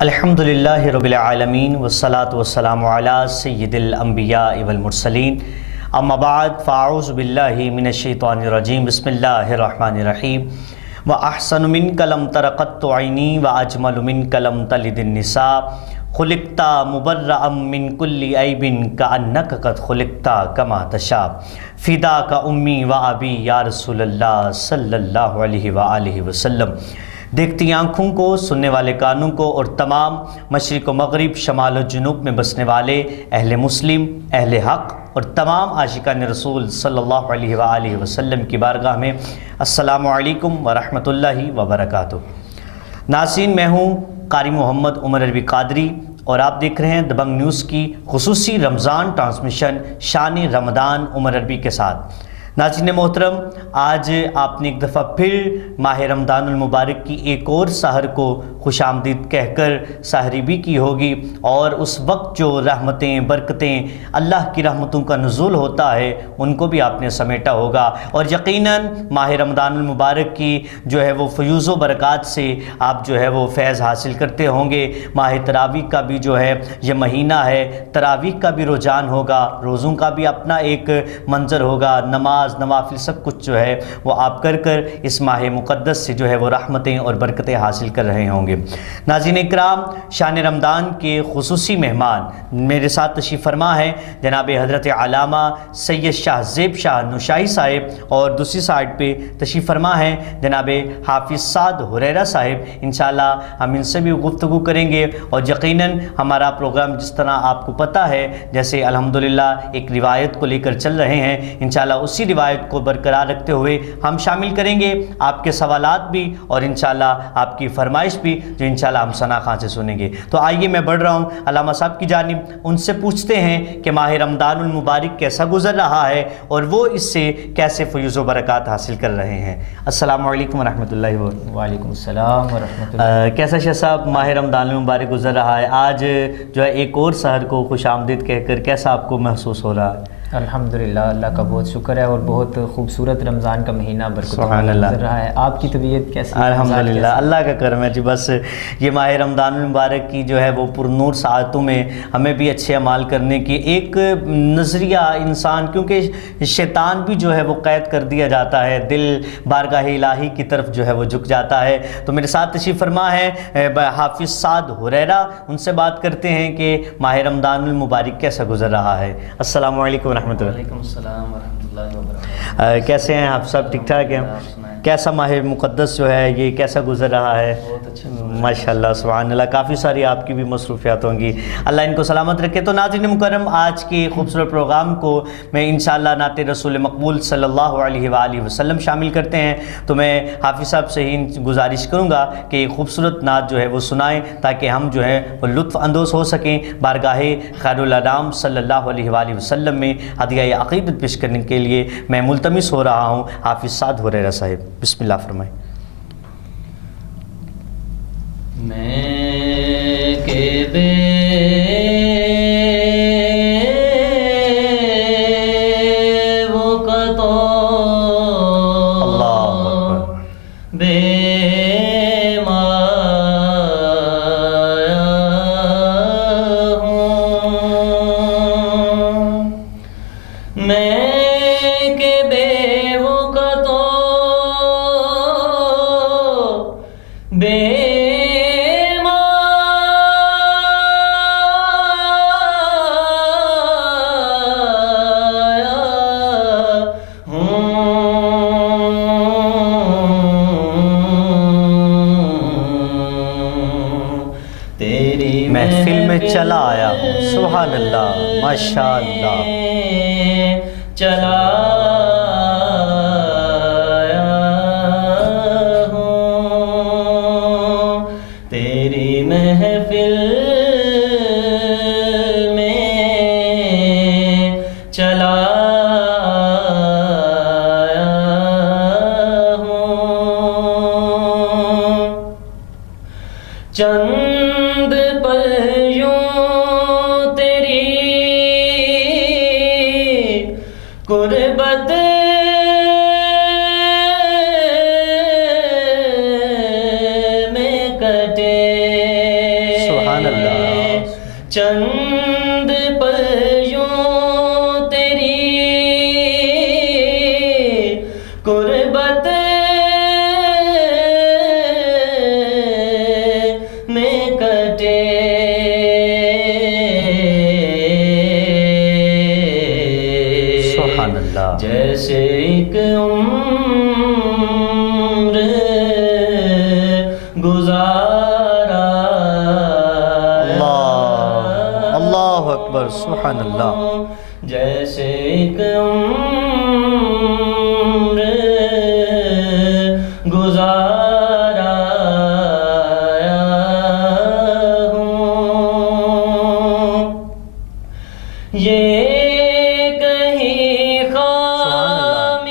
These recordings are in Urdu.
الحمدللہ رب العالمین والصلاة والسلام علی سید الانبیاء والمرسلین اما بعد فاعوذ باللہ من الشیطان الرجیم بسم اللہ الرحمن الرحیم وَأَحْسَنُ مِنْكَ لَمْ تَرَ قَطُّ عَيْنِي وَأَجْمَلُ مِنْكَ لَمْ تَلِدِ النِّسَاءُ خُلِقْتَ مُبَرَّأً مِنْ كُلِّ عَيْبٍ كَأَنَّكَ قَدْ خُلِقْتَ كَمَا تَشَاءُ فِدَاكَ أُمِّي وَأَبِي یا رسول اللہ صلی اللہ علیہ وآلہ وسلم۔ دیکھتی آنکھوں کو، سننے والے کانوں کو اور تمام مشرق و مغرب، شمال و جنوب میں بسنے والے اہل مسلم، اہل حق اور تمام عاشقان رسول صلی اللہ علیہ وآلہ وسلم کی بارگاہ میں السلام علیکم ورحمۃ اللہ وبرکاتہ۔ ناظرین، میں ہوں قاری محمد عمر عربی قادری اور آپ دیکھ رہے ہیں دبنگ نیوز کی خصوصی رمضان ٹرانسمیشن شان رمضان عمر عربی کے ساتھ۔ ناظرین محترم، آج آپ نے ایک دفعہ پھر ماہ رمضان المبارک کی ایک اور سحر کو خوش آمدید کہہ کر سحری بھی کی ہوگی، اور اس وقت جو رحمتیں، برکتیں، اللہ کی رحمتوں کا نزول ہوتا ہے ان کو بھی آپ نے سمیٹا ہوگا، اور یقیناً ماہ رمضان المبارک کی جو ہے وہ فیوز و برکات سے آپ جو ہے وہ فیض حاصل کرتے ہوں گے۔ ماہ تراویح کا بھی جو ہے یہ مہینہ ہے، تراویح کا بھی رجحان ہوگا، روزوں کا بھی اپنا ایک منظر ہوگا، نماز نوافل سب کچھ جو ہے وہ آپ کر اس ماہ مقدس سے جو ہے وہ رحمتیں اور برکتیں حاصل کر رہے ہوں گے۔ ناظرین اکرام، شان رمضان کے خصوصی مہمان میرے ساتھ تشریف فرما ہے جناب حضرت علامہ سید شاہ زیب شاہ نوشاہی صاحب، اور دوسری سائڈ پہ تشریف فرما ہے جناب حافظ سعد حریرہ صاحب۔ انشاءاللہ ہم ان سے بھی گفتگو کریں گے، اور یقیناً ہمارا پروگرام جس طرح آپ کو پتہ ہے، جیسے الحمدللہ ایک روایت کو لے کر چل رہے ہیں، انشاءاللہ اسی روایت کو برقرار رکھتے ہوئے ہم شامل کریں گے آپ کے سوالات بھی، اور انشاءاللہ آپ کی فرمائش بھی، جو انشاءاللہ ہم ثنا خان سے سنیں گے۔ تو آئیے میں بڑھ رہا ہوں علامہ صاحب کی جانب، ان سے پوچھتے ہیں کہ ماہ رمضان المبارک کیسا گزر رہا ہے اور وہ اس سے کیسے فیوز و برکات حاصل کر رہے ہیں۔ السلام علیکم ورحمۃ اللہ وبرکاتہ۔ وعلیکم السلام ورحمۃ اللہ۔ کیسا شاہ صاحب ماہ رمضان المبارک گزر رہا ہے؟ آج جو ہے ایک اور سحر کو خوش آمدید کہہ کر کیسا آپ کو محسوس ہو رہا ہے؟ الحمدللہ، اللہ کا بہت شکر ہے، اور بہت خوبصورت رمضان کا مہینہ برکتوں سبحان اللہ گزر رہا ہے۔ آپ کی طبیعت کیسی ہے؟ الحمدللہ، اللہ کا کرم ہے جی۔ بس یہ ماہ رمضان المبارک کی جو ہے وہ پرنور ساعتوں میں ہمیں بھی اچھے اعمال کرنے کی ایک نظریہ انسان، کیونکہ شیطان بھی جو ہے وہ قید کر دیا جاتا ہے، دل بارگاہ الہی کی طرف جو ہے وہ جھک جاتا ہے۔ تو میرے ساتھ تشریف فرما ہے حافظ سعد حریرہ، ان سے بات کرتے ہیں کہ ماہ رمضان المبارک کیسا گزر رہا ہے۔ السلام علیکم ورحمۃ اللہ۔ وعلیکم السلام ورحمۃ اللہ وبرکاتہ۔ کیسے ہیں آپ؟ سب ٹھیک ٹھاک ہیں؟ کیسا ماہ مقدس جو ہے یہ کیسا گزر رہا ہے؟ بہت اچھا ماشاءاللہ، سبحان اللہ، کافی ساری آپ کی بھی مصروفیات ہوں گی، اللہ ان کو سلامت رکھے۔ تو ناظرین مکرم، آج کے خوبصورت پروگرام کو میں انشاءاللہ نعت رسول مقبول صلی اللہ علیہ وآلہ وسلم شامل کرتے ہیں، تو میں حافظ صاحب سے ہی گزارش کروں گا کہ ایک خوبصورت نعت جو ہے وہ سنائیں، تاکہ ہم جو ہے وہ لطف اندوز ہو سکیں بارگاہ خیر الانام صلی اللہ علیہ وآلہ وسلم میں ہدیہ عقیدت پیش کرنے کے لیے میں ملتمس ہو رہا ہوں حافظ سعد حریرہ صاحب، بسم اللہ فرمائیں۔ میں کہ بے وقت اللہ اکبر، بے مایا ہوں، میں کہ بے وقت بے محفل میں چلا آیا ہوں، سبحان اللہ، ماشاءاللہ، چلا آیا ہوں، تیری محفل میں چلا آیا ہوں، چند پل یوں تیری قربت غربت میں کٹے سبحان اللہ جیسے ایک عمر گزارا اللہ اکبر سبحان اللہ جیسے ایک عمر گزارا ہوں یہ کہیں خام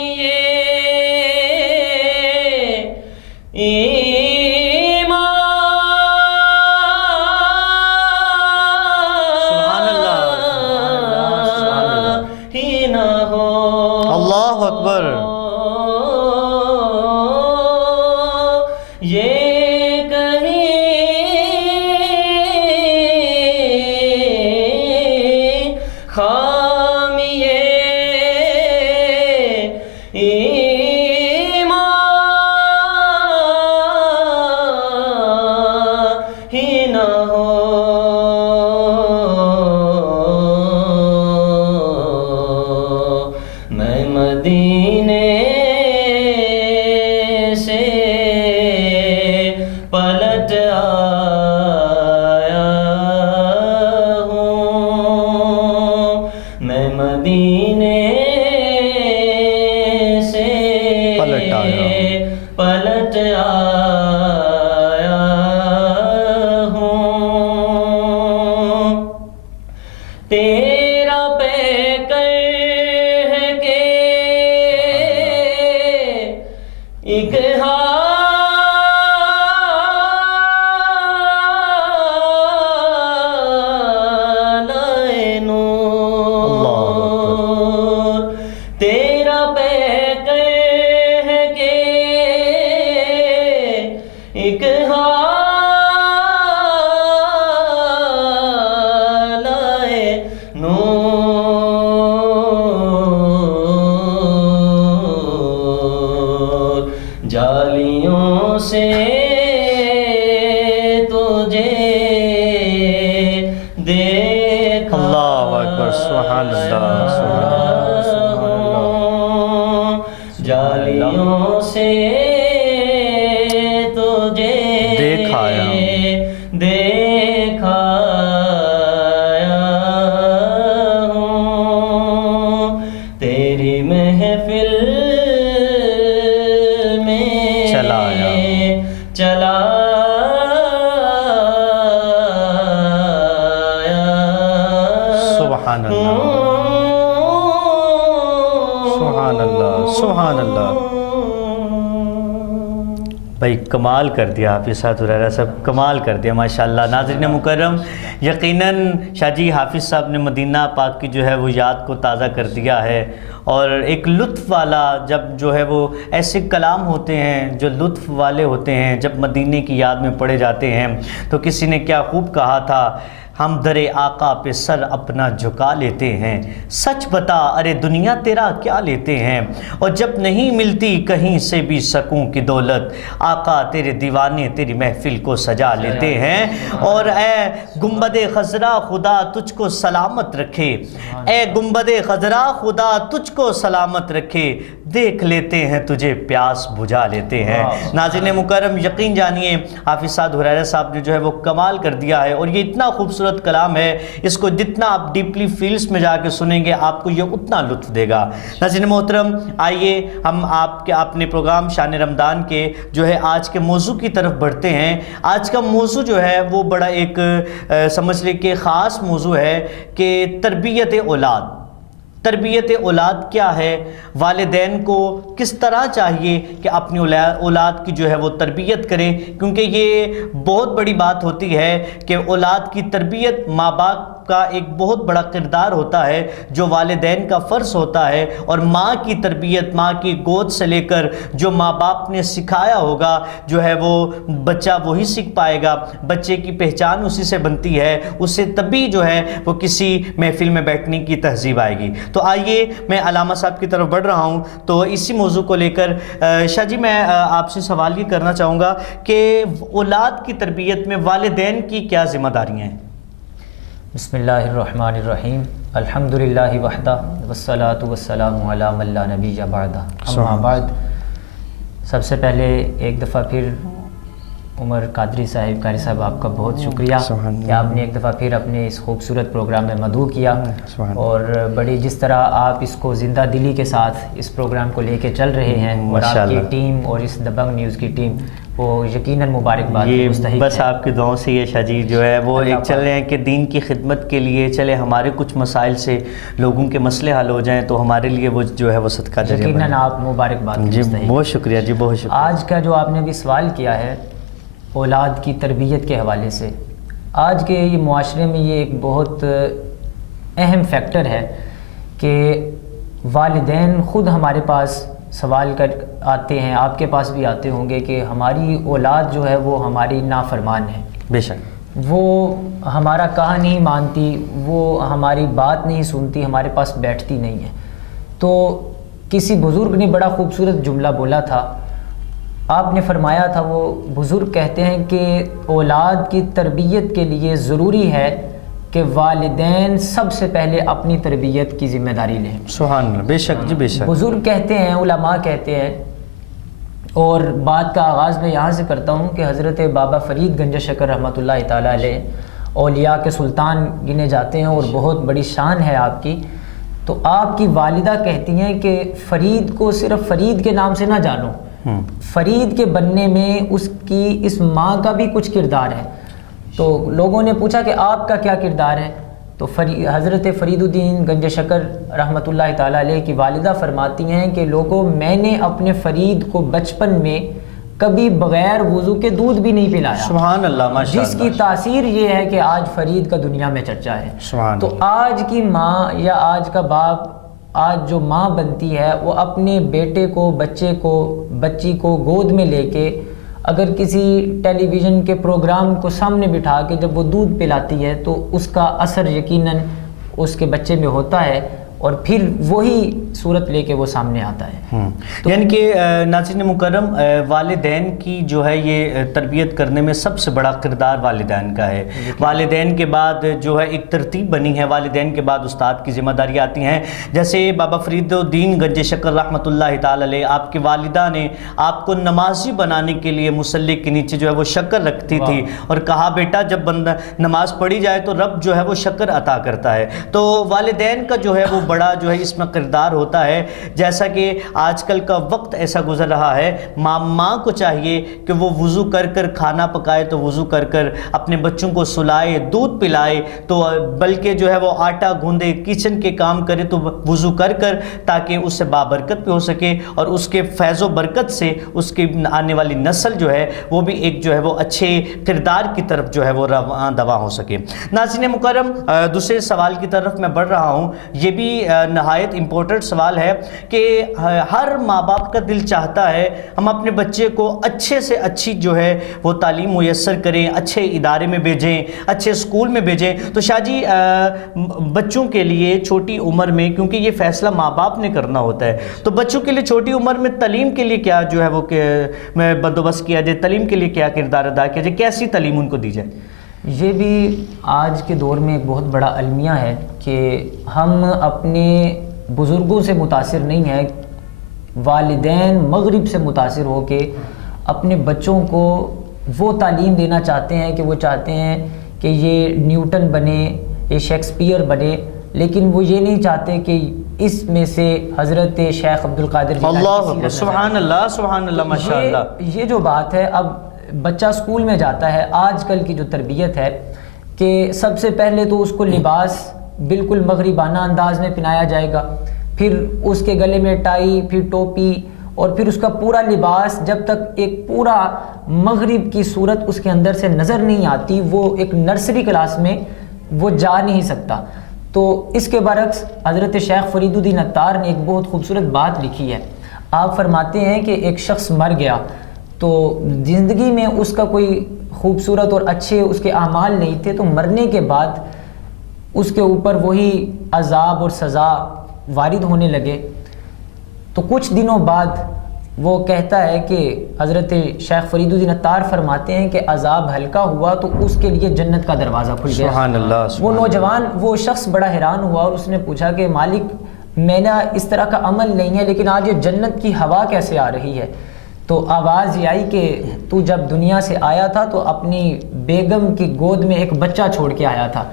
سبحان اللہ ہی نہ ہو اللہ اکبر یہ کہیں خام ایمان ہی نہ ہو میں مدینے سے پلٹ آیا ہوں میں مدینے سے پلٹ آیا پلٹ آیا ہوں تیرا پیکر ہے کہ ایک حالۂ نور تیرا پیکر ہے کہ ایک حالۂ نور جالیوں سے تجھے دیکھا اللہ اکبر سبحان اللہ سبحان اللہ جالیوں سے تجھے دیکھایا ہوں تیری محفل میں چلایا سبحان اللہ سبحان اللہ سبحان اللہ بھائی کمال کر دیا حافظ صاحب حریرہ صاحب کمال کر دیا ماشاءاللہ ناظرین مکرم یقیناً شاہ جی حافظ صاحب نے مدینہ پاک کی جو ہے وہ یاد کو تازہ کر دیا ہے اور ایک لطف والا جب جو ہے وہ ایسے کلام ہوتے ہیں جو لطف والے ہوتے ہیں جب مدینے کی یاد میں پڑے جاتے ہیں تو کسی نے کیا خوب کہا تھا ہم در آقا پہ سر اپنا جھکا لیتے ہیں سچ بتا ارے دنیا تیرا کیا لیتے ہیں اور جب نہیں ملتی کہیں سے بھی سکون کی دولت آقا تیرے دیوانے تیری محفل کو سجا لیتے ہیں اور اے گنبد خضرا خدا تجھ کو سلامت رکھے اے گنبد خضرا خدا تجھ کو سلامت رکھے دیکھ لیتے ہیں تجھے پیاس بجھا لیتے ہیں ناظرین مکرم یقین جانیے حافظ صاحب حریرہ صاحب نے جو ہے وہ کمال کر دیا ہے اور یہ اتنا خوبصورت کلام ہے اس کو جتنا آپ ڈیپلی فیلز میں جا کے سنیں گے آپ کو یہ اتنا لطف دے گا ناظرین محترم آئیے ہم آپ کے اپنے پروگرام شان رمضان کے جو ہے آج کے موضوع کی طرف بڑھتے ہیں آج کا موضوع جو ہے وہ بڑا ایک سمجھ لیں کہ خاص موضوع ہے کہ تربیت اولاد تربیت اولاد کیا ہے والدین کو کس طرح چاہیے کہ اپنی اولاد کی جو ہے وہ تربیت کریں کیونکہ یہ بہت بڑی بات ہوتی ہے کہ اولاد کی تربیت ماں باپ کا ایک بہت بڑا کردار ہوتا ہے جو والدین کا فرض ہوتا ہے، اور ماں کی تربیت، ماں کی گود سے لے کر جو ماں باپ نے سکھایا ہوگا جو ہے وہ بچہ وہی سیکھ پائے گا، بچے کی پہچان اسی سے بنتی ہے، اسے تبھی جو ہے وہ کسی محفل میں بیٹھنے کی تہذیب آئے گی۔ تو آئیے میں علامہ صاحب کی طرف بڑھ رہا ہوں، تو اسی موضوع کو لے کر شاہ جی میں آپ سے سوال یہ کرنا چاہوں گا کہ اولاد کی تربیت میں والدین کی کیا ذمہ داریاں ہیں؟ بسم اللہ الرحمن الرحیم، الحمدللہ وحدہ والصلاة والسلام علی من لا نبی بعدہ، اما بعد۔ سب سے پہلے ایک دفعہ پھر عمر قادری صاحب، قاری صاحب، آپ کا بہت شکریہ کہ آپ نے ایک دفعہ پھر اپنے اس خوبصورت پروگرام میں مدعو کیا، اور بڑی جس طرح آپ اس کو زندہ دلی کے ساتھ اس پروگرام کو لے کے چل رہے ہیں، اور آپ کی ٹیم اور اس دبنگ نیوز کی ٹیم وہ یقیناً مبارکباد یہ مستحق بس ہے۔ آپ کی دعاؤں سے یہ شاہ جی جو ہے وہ ایک چل رہے ہیں کہ دین کی خدمت کے لیے چلے، ہمارے کچھ مسائل سے لوگوں کے مسئلے حل ہو جائیں تو ہمارے لیے وہ جو ہے وہ صدقہ جاریہ یقیناً بنے۔ آپ مبارکباد جی مستحق۔ بہت شکریہ جی، بہت شکریہ۔ آج کا جو آپ نے بھی سوال کیا ہے اولاد کی تربیت کے حوالے سے، آج کے یہ معاشرے میں یہ ایک بہت اہم فیکٹر ہے کہ والدین خود ہمارے پاس سوال کر آتے ہیں، آپ کے پاس بھی آتے ہوں گے کہ ہماری اولاد جو ہے وہ ہماری نافرمان ہے، بے شک وہ ہمارا کہا نہیں مانتی، وہ ہماری بات نہیں سنتی، ہمارے پاس بیٹھتی نہیں ہے۔ تو کسی بزرگ نے بڑا خوبصورت جملہ بولا تھا، آپ نے فرمایا تھا، وہ بزرگ کہتے ہیں کہ اولاد کی تربیت کے لیے ضروری ہے کہ والدین سب سے پہلے اپنی تربیت کی ذمہ داری لیں۔ سبحان اللہ، بے شک جی، بے شک۔ بزرگ کہتے ہیں، علماء کہتے ہیں، اور بات کا آغاز میں یہاں سے کرتا ہوں کہ حضرت بابا فرید گنج شکر رحمۃ اللہ تعالیٰ علیہ اولیاء کے سلطان گنے جاتے ہیں، اور بہت بڑی شان ہے آپ کی۔ تو آپ کی والدہ کہتی ہیں کہ فرید کو صرف فرید کے نام سے نہ جانو، فرید کے بننے میں اس ماں کا بھی کچھ کردار ہے۔ تو لوگوں نے پوچھا کہ آپ کا کیا کردار ہے؟ تو حضرت فرید الدین گنج شکر رحمۃ اللہ تعالیٰ علیہ کی والدہ فرماتی ہیں کہ لوگوں، میں نے اپنے فرید کو بچپن میں کبھی بغیر وضو کے دودھ بھی نہیں پلایا، سبحان اللہ، ماشاء جس کی تاثیر یہ ہے کہ آج فرید کا دنیا میں چرچا ہے۔ سبحان تو آج کی ماں یا آج کا باپ، آج جو ماں بنتی ہے، وہ اپنے بیٹے کو، بچے کو، بچی کو گود میں لے کے اگر کسی ٹیلی ویژن کے پروگرام کو سامنے بٹھا کے جب وہ دودھ پلاتی ہے تو اس کا اثر یقیناً اس کے بچے میں ہوتا ہے، اور پھر وہی صورت لے کے وہ سامنے آتا ہے۔ یعنی کہ ناظرین مکرم، والدین کی جو ہے یہ تربیت کرنے میں سب سے بڑا کردار والدین کا ہے۔ والدین کے بعد جو ہے ایک ترتیب بنی ہے، والدین کے بعد استاد کی ذمہ داری آتی ہیں۔ جیسے بابا فرید الدین گنج شکر رحمۃ اللہ تعالیٰ علیہ، آپ کی والدہ نے آپ کو نمازی بنانے کے لیے مصلی کے نیچے جو ہے وہ شکر رکھتی تھی، اور کہا بیٹا جب بندہ نماز پڑھی جائے تو رب جو ہے وہ شکر عطا کرتا ہے۔ تو والدین کا جو ہے وہ بڑا جو ہے اس میں کردار ہوتا ہے۔ جیسا کہ آج کل کا وقت ایسا گزر رہا ہے، ماں کو چاہیے کہ وہ وضو کر کر کھانا پکائے تو وضو کر کر اپنے بچوں کو سلائے، دودھ پلائے تو بلکہ جو ہے وہ آٹا گوندے، کچن کے کام کرے تو وضو کر کر، تاکہ اس سے بابرکت بھی ہو سکے، اور اس کے فیض و برکت سے اس کی آنے والی نسل جو ہے وہ بھی ایک جو ہے وہ اچھے کردار کی طرف جو ہے وہ رواں دواں ہو سکے۔ ناظرین مکرم، دوسرے سوال کی طرف میں بڑھ رہا ہوں، یہ بھی نہایت امپورٹنٹ سوال ہے کہ ہر ماں باپ کا دل چاہتا ہے ہم اپنے بچے کو اچھے سے اچھی جو ہے وہ تعلیم میسر کریں، اچھے ادارے میں بھیجیں، اچھے اسکول میں بھیجیں۔ تو شاہ جی، بچوں کے لیے چھوٹی عمر میں، کیونکہ یہ فیصلہ ماں باپ نے کرنا ہوتا ہے، تو بچوں کے لیے چھوٹی عمر میں تعلیم کے لیے کیا جو ہے وہ بندوبست کیا جائے، تعلیم کے لیے کیا کردار ادا کیا جائے، کیسی تعلیم ان کو دی جائے؟ یہ بھی آج کے دور میں ایک بہت بڑا المیہ ہے کہ ہم اپنے بزرگوں سے متاثر نہیں ہیں، والدین مغرب سے متاثر ہو کے اپنے بچوں کو وہ تعلیم دینا چاہتے ہیں کہ وہ چاہتے ہیں کہ یہ نیوٹن بنے، یہ شیکسپیئر بنے، لیکن وہ یہ نہیں چاہتے کہ اس میں سے حضرت شیخ عبدالقادر اللہ، سبحان اللہ، سبحان اللہ، ماشاء اللہ۔ یہ جو بات ہے، اب بچہ اسکول میں جاتا ہے، آج کل کی جو تربیت ہے کہ سب سے پہلے تو اس کو لباس بالکل مغربانہ انداز میں پہنایا جائے گا، پھر اس کے گلے میں ٹائی، پھر ٹوپی، اور پھر اس کا پورا لباس جب تک ایک پورا مغرب کی صورت اس کے اندر سے نظر نہیں آتی، وہ ایک نرسری کلاس میں وہ جا نہیں سکتا۔ تو اس کے برعکس حضرت شیخ فرید الدین عطار نے ایک بہت خوبصورت بات لکھی ہے۔ آپ فرماتے ہیں کہ ایک شخص مر گیا تو زندگی میں اس کا کوئی خوبصورت اور اچھے اس کے اعمال نہیں تھے، تو مرنے کے بعد اس کے اوپر وہی عذاب اور سزا وارد ہونے لگے۔ تو کچھ دنوں بعد وہ کہتا ہے کہ حضرت شیخ فرید الدین عطار فرماتے ہیں کہ عذاب ہلکا ہوا تو اس کے لیے جنت کا دروازہ کھل گیا۔ سبحان اللہ، وہ نوجوان، وہ شخص بڑا حیران ہوا اور اس نے پوچھا کہ مالک میرا اس طرح کا عمل نہیں ہے، لیکن آج یہ جنت کی ہوا کیسے آ رہی ہے؟ تو آواز یہ آئی کہ تو جب دنیا سے آیا تھا تو اپنی بیگم کی گود میں ایک بچہ چھوڑ کے آیا تھا،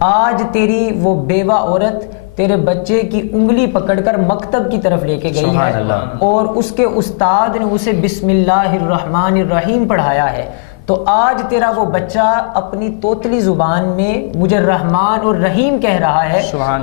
آج تیری وہ بیوہ عورت تیرے بچے کی انگلی پکڑ کر مکتب کی طرف لے کے گئی ہے اور اس کے استاد نے اسے بسم اللہ الرحمن الرحیم پڑھایا ہے۔ تو آج تیرا وہ بچہ اپنی توتلی زبان میں مجھے رحمان اور رحیم کہہ رہا ہے،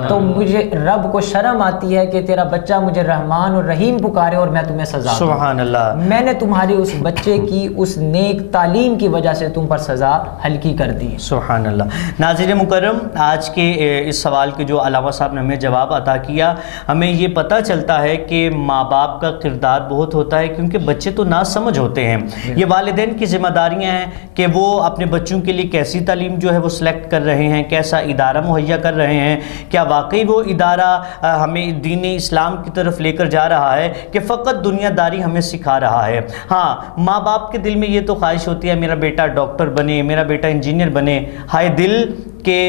تو مجھے رب کو شرم آتی ہے کہ تیرا بچہ مجھے رحمان اور رحیم پکارے اور میں تمہیں سزا دوں۔ سبحان اللہ، میں نے تمہاری اس بچے کی اس نیک تعلیم کی وجہ سے تم پر سزا ہلکی کر دی۔ سبحان اللہ۔ ناظرین مکرم، آج کے اس سوال کے جو علامہ صاحب نے ہمیں جواب عطا کیا، ہمیں یہ پتہ چلتا ہے کہ ماں باپ کا کردار بہت ہوتا ہے، کیونکہ بچے تو نا سمجھ ہوتے ہیں۔ یہ والدین کی ذمہ داریاں ہیں کہ وہ اپنے بچوں کے لیے کیسی تعلیم جو ہے وہ سلیکٹ کر رہے ہیں، کیسا ادارہ مہیا کر رہے ہیں، کیا واقعی وہ ادارہ ہمیں دین اسلام کی طرف لے کر جا رہا ہے کہ فقط دنیا داری ہمیں سکھا رہا ہے۔ ہاں، ماں باپ کے دل میں یہ تو خواہش ہوتی ہے میرا بیٹا ڈاکٹر بنے، میرا بیٹا انجینئر بنے، ہائے دل کہ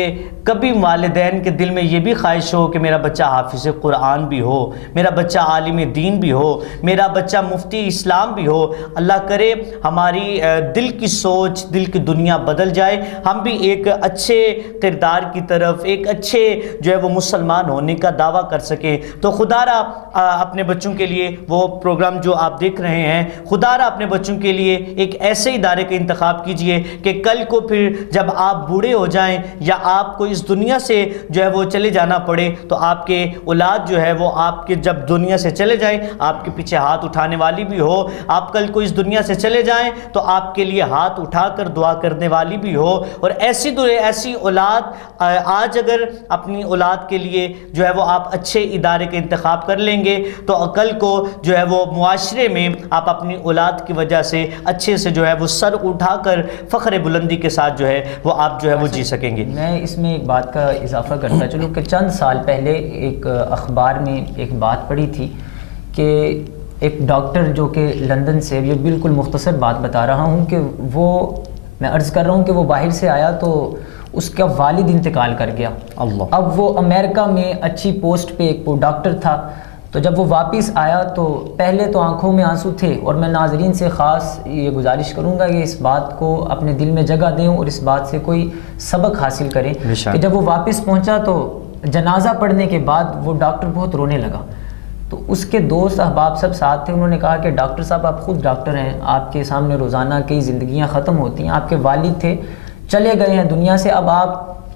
کبھی والدین کے دل میں یہ بھی خواہش ہو کہ میرا بچہ حافظ قرآن بھی ہو، میرا بچہ عالم دین بھی ہو، میرا بچہ مفتی اسلام بھی ہو۔ اللہ کرے ہماری دل کی سوچ، دل کی دنیا بدل جائے، ہم بھی ایک اچھے کردار کی طرف، ایک اچھے جو ہے وہ مسلمان ہونے کا دعویٰ کر سکیں۔ تو خدا را اپنے بچوں کے لیے وہ پروگرام جو آپ دیکھ رہے ہیں، خدا را اپنے بچوں کے لیے ایک ایسے ادارے کا انتخاب کیجئے کہ کل کو پھر جب آپ بوڑھے ہو جائیں یا آپ کو اس دنیا سے جو ہے وہ چلے جانا پڑے تو آپ کے اولاد جو ہے وہ آپ کے جب دنیا سے چلے جائیں آپ کے پیچھے ہاتھ اٹھانے والی بھی ہو، آپ کل کو اس دنیا سے چلے جائیں تو آپ کے لیے ہاتھ اٹھا کر دعا کرنے والی بھی ہو۔ اور ایسی اولاد آج اگر اپنی اولاد کے لیے جو ہے وہ آپ اچھے ادارے کا انتخاب کر لیں گے تو کل کو جو ہے وہ معاشرے میں آپ اپنی اولاد کی وجہ سے اچھے سے جو ہے وہ سر اٹھا کر فخر بلندی کے ساتھ جو ہے وہ آپ جو ہے وہ جی سکیں گے۔ میں اس میں ایک بات کا اضافہ کرتا چلوں کہ چند سال پہلے ایک اخبار میں ایک بات پڑھی تھی کہ ایک ڈاکٹر جو کہ لندن سے، یہ بالکل مختصر بات بتا رہا ہوں کہ وہ، میں عرض کر رہا ہوں کہ وہ باہر سے آیا تو اس کا والد انتقال کر گیا۔ اللہ۔ اب وہ امریکہ میں اچھی پوسٹ پہ ایک ڈاکٹر تھا، تو جب وہ واپس آیا تو پہلے تو آنکھوں میں آنسو تھے، اور میں ناظرین سے خاص یہ گزارش کروں گا کہ اس بات کو اپنے دل میں جگہ دیں اور اس بات سے کوئی سبق حاصل کریں کہ جب وہ واپس پہنچا تو جنازہ پڑھنے کے بعد وہ ڈاکٹر بہت رونے لگا۔ تو اس کے دوست احباب سب ساتھ تھے، انہوں نے کہا کہ ڈاکٹر صاحب آپ خود ڈاکٹر ہیں، آپ کے سامنے روزانہ کئی زندگیاں ختم ہوتی ہیں، آپ کے والد تھے چلے گئے ہیں دنیا سے، اب آپ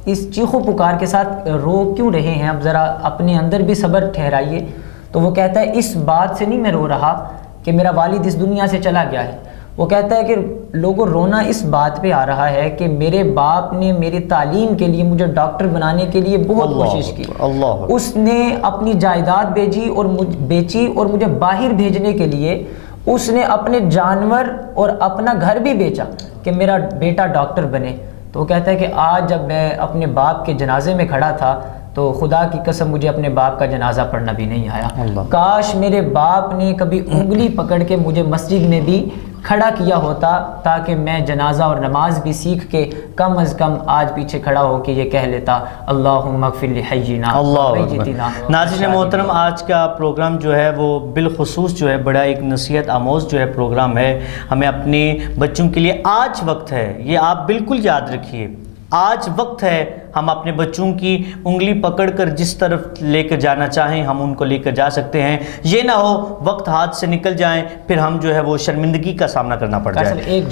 اس چیخو پکار کے ساتھ رو کیوں رہے ہیں؟ اب ذرا اپنے اندر بھی صبر ٹھہرائیے۔ تو وہ کہتا ہے اس بات سے نہیں میں رو رہا کہ میرا والد اس دنیا سے چلا گیا ہے، وہ کہتا ہے کہ لوگوں رونا اس بات پہ آ رہا ہے کہ میرے باپ نے میری تعلیم کے لیے مجھے ڈاکٹر بنانے کے لیے بہت کوشش کی، اس نے اپنی جائیداد بیچی اور مجھے باہر بھیجنے کے لیے اس نے اپنے جانور اور اپنا گھر بھی بیچا کہ میرا بیٹا ڈاکٹر بنے۔ تو وہ کہتا ہے کہ آج جب میں اپنے باپ کے جنازے میں کھڑا تھا تو خدا کی قسم مجھے اپنے باپ کا جنازہ پڑھنا بھی نہیں آیا۔ کاش میرے باپ نے کبھی انگلی پکڑ کے مجھے مسجد میں بھی کھڑا کیا ہوتا تاکہ میں جنازہ اور نماز بھی سیکھ کے کم از کم آج پیچھے کھڑا ہو کے یہ کہہ لیتا اللہم اغفر لحینا ومیتنا۔ ناظرین محترم، آج کا پروگرام جو ہے وہ بالخصوص جو ہے بڑا ایک نصیحت آموز جو ہے پروگرام ہے۔ ہمیں اپنے بچوں کے لیے آج وقت ہے، یہ آپ بالکل یاد رکھیے، آج وقت ہے ہم اپنے بچوں کی انگلی پکڑ کر جس طرف لے کر جانا چاہیں ہم ان کو لے کر جا سکتے ہیں۔ یہ نہ ہو وقت ہاتھ سے نکل جائیں پھر ہم جو ہے وہ شرمندگی کا سامنا کرنا پڑ جائے۔ ایک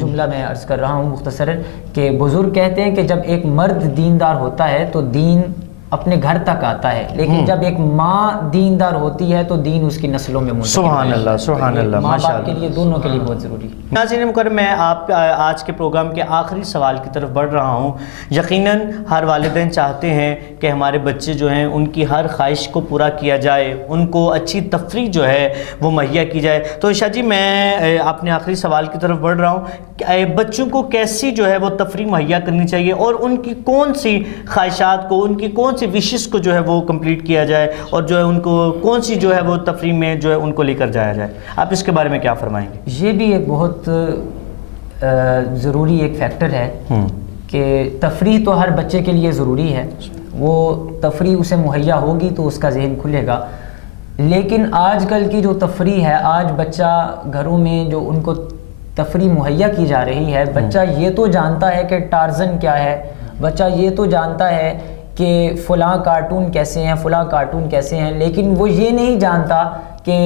جملہ میں عرض کر رہا ہوں مختصراً کہ بزرگ کہتے ہیں کہ جب ایک مرد دیندار ہوتا ہے تو دین اپنے گھر تک آتا ہے، لیکن جب ایک ماں دیندار ہوتی ہے تو دین اس کی نسلوں میں منتقل سبحان اللہ، سبحان اللہ، ماں ماشاء باپ کے اللہ۔ لیے دونوں کے لیے بہت ضروری ہے۔ ناظرین مکرم، میں آپ آج کے پروگرام کے آخری سوال کی طرف بڑھ رہا ہوں۔ یقیناً ہر والدین چاہتے ہیں کہ ہمارے بچے جو ہیں ان کی ہر خواہش کو پورا کیا جائے، ان کو اچھی تفریح جو ہے وہ مہیا کی جائے۔ تو عائشہ جی، میں اپنے آخری سوال کی طرف بڑھ رہا ہوں کہ بچوں کو کیسی جو ہے وہ تفریح مہیا کرنی چاہیے، اور ان کی کون سی خواہشات کو، ان کی کون سی وشز کو جو ہے وہ کمپلیٹ کیا جائے، اور جو ہے ان کو کون سی جو ہے وہ تفریح میں جو ہے ان کو لے کر جایا جائے؟ آپ اس کے بارے میں کیا فرمائیں گے؟ یہ بھی ایک بہت ضروری ایک فیکٹر ہے کہ تفریح تو ہر بچے کے لیے ضروری ہے، وہ تفریح اسے مہیا ہوگی تو اس کا ذہن کھلے گا۔ لیکن آج کل کی جو تفریح ہے، آج بچہ گھروں میں جو ان کو تفریح مہیا کی جا رہی ہے، بچہ یہ تو جانتا ہے کہ ٹارزن کیا ہے، بچہ یہ تو جانتا ہے کہ فلاں کارٹون کیسے ہیں، فلاں کارٹون کیسے ہیں، لیکن وہ یہ نہیں جانتا کہ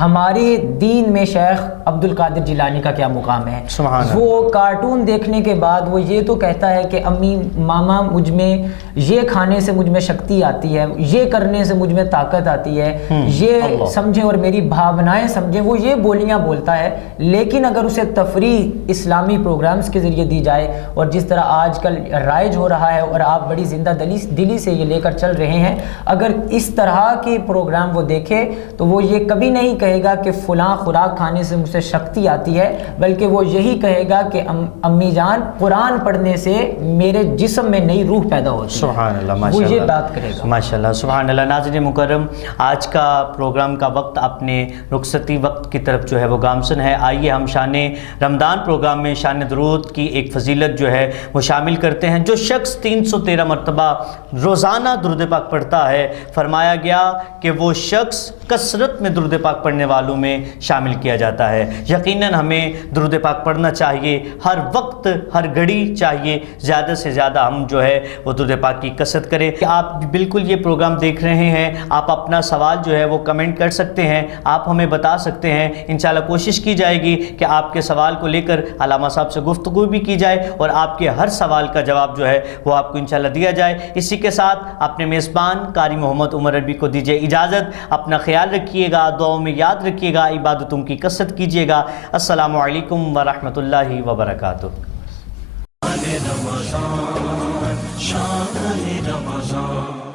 ہمارے دین میں شیخ عبد القادر جیلانی کا کیا مقام ہے۔ سبحان اللہ۔ وہ کارٹون دیکھنے کے بعد وہ یہ تو کہتا ہے کہ امی ماما مجھ میں یہ کھانے سے مجھ میں شکتی آتی ہے، یہ کرنے سے مجھ میں طاقت آتی ہے، یہ سمجھیں اور میری بھاونائیں سمجھیں، وہ یہ بولیاں بولتا ہے۔ لیکن اگر اسے تفریح اسلامی پروگرامز کے ذریعے دی جائے، اور جس طرح آج کل رائج ہو رہا ہے اور آپ بڑی زندہ دلی سے یہ لے کر چل رہے ہیں، اگر اس طرح کے پروگرام وہ دیکھے تو وہ یہ کبھی نہیں کہے گا کہ فلاں خوراک کھانے سے مجھ سے شکتی آتی ہے، بلکہ وہ یہی کہے گا کہ امی جان قرآن پڑھنے سے میرے جسم میں نئی روح پیدا ہوتی ہے۔ سبحان اللہ، وہ ماشاء یہ اللہ، بات کرے گا۔ ماشاء اللہ، سبحان اللہ۔ ناظرین مکرم، آج کا پروگرام کا وقت اپنے رخصتی وقت کی طرف جو ہے وہ گامزن ہے۔ آئیے ہم شان رمضان پروگرام میں شان درود کی ایک فضیلت جو ہے وہ شامل کرتے ہیں۔ جو شخص 313 مرتبہ روزانہ درود پاک پڑھتا ہے، فرمایا گیا کہ وہ شخص کثرت میں درود پاک پڑھنے والوں میں شامل کیا جاتا ہے۔ یقیناً ہمیں درود پاک پڑھنا چاہیے، ہر وقت ہر گھڑی چاہیے زیادہ سے زیادہ ہم جو ہے وہ درود پاک کی کثرت کریں۔ آپ بالکل یہ پروگرام دیکھ رہے ہیں، آپ اپنا سوال جو ہے وہ کمنٹ کر سکتے ہیں، آپ ہمیں بتا سکتے ہیں۔ انشاءاللہ کوشش کی جائے گی کہ آپ کے سوال کو لے کر علامہ صاحب سے گفتگو بھی کی جائے، اور آپ کے ہر سوال کا جواب جو ہے وہ آپ کو انشاءاللہ دیا جائے۔ اسی کے ساتھ اپنے میزبان قاری محمد عمر عربی کو دیجیے اجازت۔ اپنا خیال رکھیے گا، دعاؤں میں یاد رکھیے گا، عبادتوں کی کثرت کیجیے گا۔ السلام علیکم ورحمۃ اللہ وبرکاتہ۔ رمضان شان رمضان